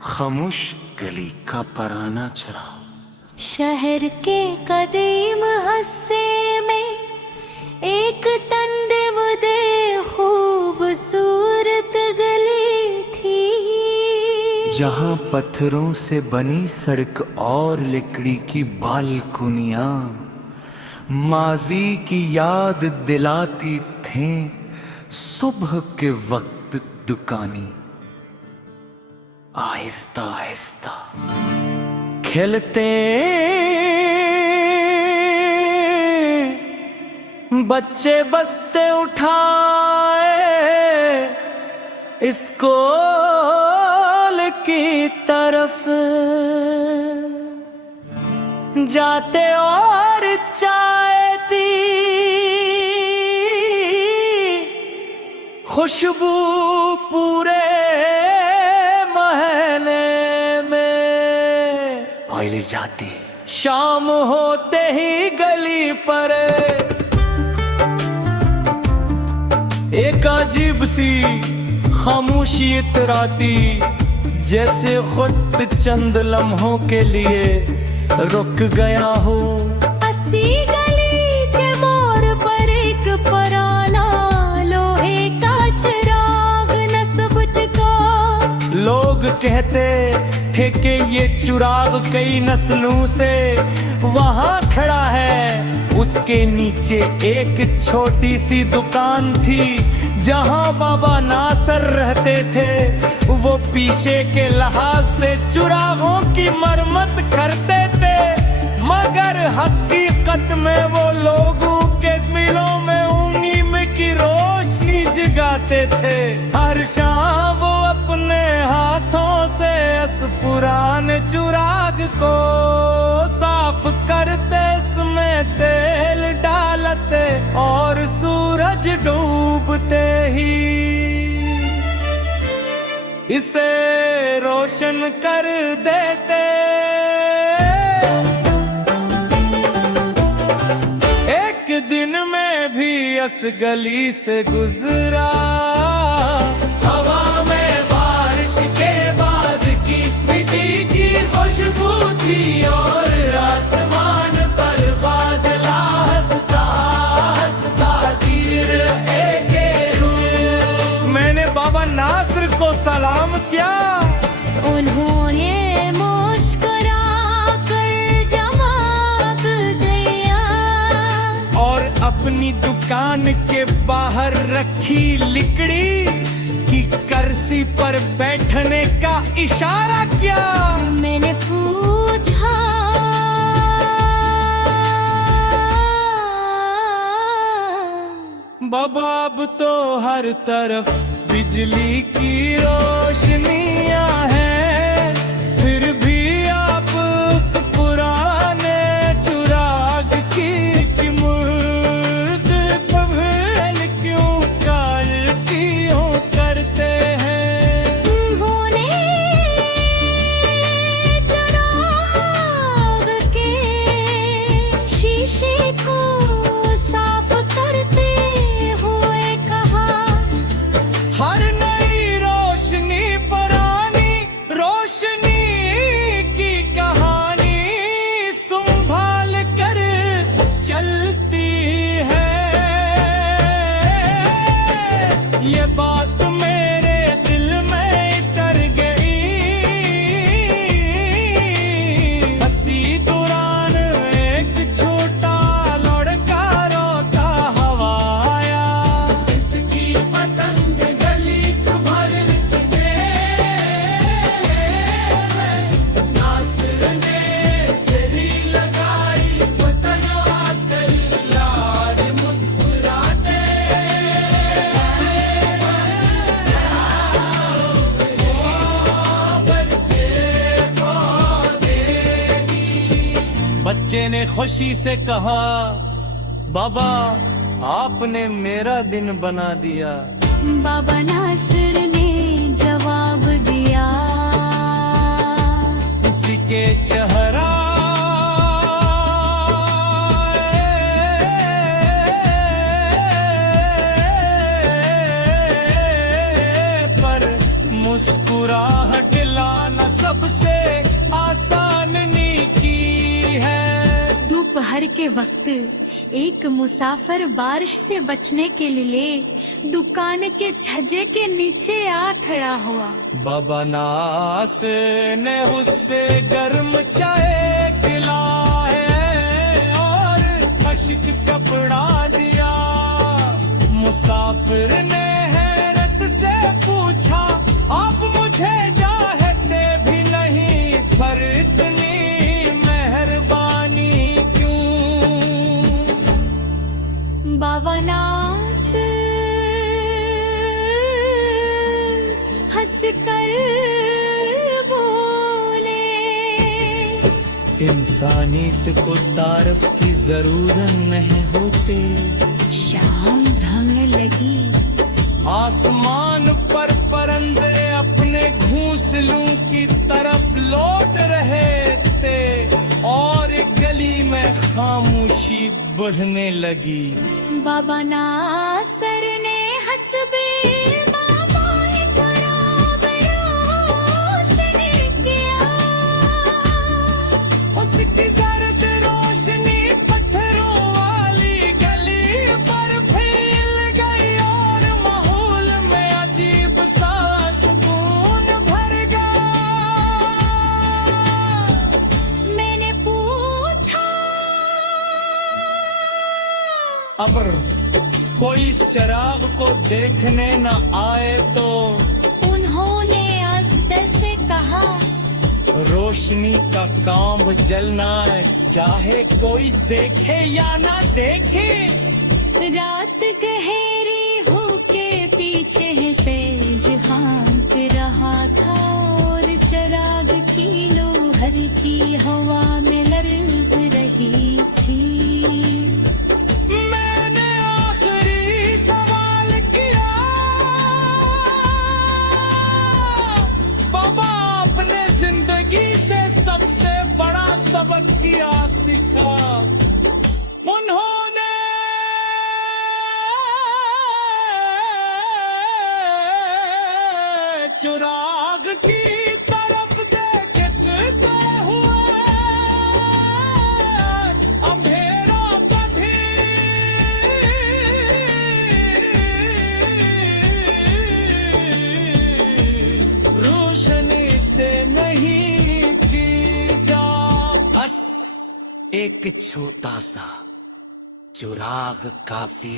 खामोश गली का पराना चरा। शहर के कदीम हस्से में एक तंदे खूबसूरत गली थी, जहाँ पत्थरों से बनी सड़क और लकड़ी की बालकुनियाँ माजी की याद दिलाती थीं। सुबह के वक्त दुकानी आहिस्ता आहिस्ता खेलते बच्चे बस्ते उठाए स्कूल की तरफ जाते और चाय थी खुशबू पूरे पहले जाती। शाम होते ही गली पर एक अजीब सी खामोशी इतराती, जैसे खुद चंद लम्हों के लिए रुक गया हो। अस्सी गली के मोड़ पर एक पुराना लोहे का चिराग नस्ब का। लोग कहते थे कि ये चिराग कई नस्लों से वहाँ खड़ा है। उसके नीचे एक छोटी सी दुकान थी जहाँ बाबा नासर रहते थे। वो पीछे के लिहाज से चिरागों की मरम्मत करते थे, मगर हकीकत में वो लोगों के दिलों में उम्मीद की रोशनी जगाते थे। हर शाम वो अपने हाथों से इस पुराने चिराग को साफ करते, इसमें तेल डालते और सूरज डूबते ही इसे रोशन कर देते। एक दिन में भी इस गली से गुजरा, हवा में बारिश के बाद की मिट्टी की खुशबू थी और आसमान पर बादला हंसता हंसता तीर एक रूह। मैंने बाबा नासिर को सलाम किया। उन्होंने मुस्कुरा कर जवाब दिया और अपनी दुकान के बाहर रखी लकड़ी की कुर्सी पर बैठने का इशारा किया। मैंने पूछा, बाबा अब तो हर तरफ बिजली की रोशनियां हैं, फिर भी आप उस पुराने चिराग की मूर्त पहल क्यों क्यों करते हैं? उन्होंने चिराग के शीशे को साफ करते हुए कहा, हर नई रोशनी पुरानी रोशनी की कहानी संभाल कर चलती है। ये बात मेरे दिल में उतर गई। हंसी दौरान एक छोटा लड़का रोता हुआ आया। इसकी पतंग गली भर दे, नासिर ने सिरी लगाई वतन आकर यार मुस्कुराते। बच्चे ने खुशी से कहा, बाबा आपने मेरा दिन बना दिया। बाबा नासिर ने जवाब दिया, किसी के चेहरा पर मुस्कुराहट ला न के वक्त एक मुसाफिर बारिश से बचने के लिए दुकान के छज्जे के नीचे आ खड़ा हुआ। बाबा नास ने उससे गर्म चाय पिलाए और खश्क कपड़ा दिया। मुसाफिर ने हैरत से पूछा, आप मुझे चाहते भी नहीं, पर इतनी मेहरबानी क्यों? बाबा नास हंसकर बोले, इंसानियत को तारीफ की जरूरत नहीं होती। शाम ढलने लगी। आसमान पर परिंदे अपने घोंसलों की तरफ लौट रहे थे और गली में खामोशी बढ़ने लगी। बाबा नासर ने हसबे मामाए बराबर रोशनी किया। उसकी जर्द रोशनी पत्थरों वाली गली पर फैल गई और माहौल में अजीब सा सुकून भर गया। मैंने पूछा, अगर कोई इस चिराग को देखने न आए तो? उन्होंने आस्ते से कहा, रोशनी का काम जलना है, चाहे कोई देखे या ना देखे। रात गहरी होके पीछे से झांक रहा था और चिराग की लोहर की हवा में लर्ज रही थी। मैंने आखिरी सवाल किया, बाबा आपने जिंदगी से सबसे बड़ा सबक क्या सीखा? उन्होंने चिराग की तरफ देखते हुए अंधेरा कभी रोशनी से नहीं जीता। बस एक छोटा सा चिराग काफी